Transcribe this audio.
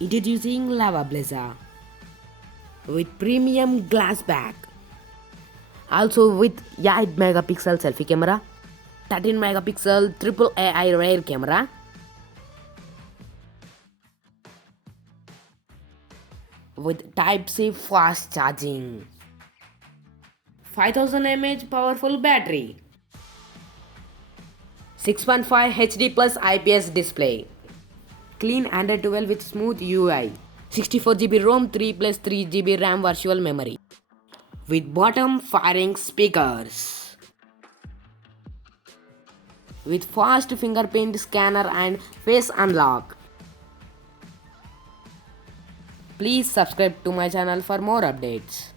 Introducing Lava Blazer with premium glass back. Also with 8 megapixel selfie camera, 13 megapixel triple AI rear camera, with Type-C fast charging, 5000 mAh powerful battery, 6.5 HD plus IPS display, clean Android 12 with smooth UI, 64 GB ROM, 3 plus 3 GB RAM virtual memory, with bottom firing speakers, with fast fingerprint scanner and face unlock. Please subscribe to my channel for more updates.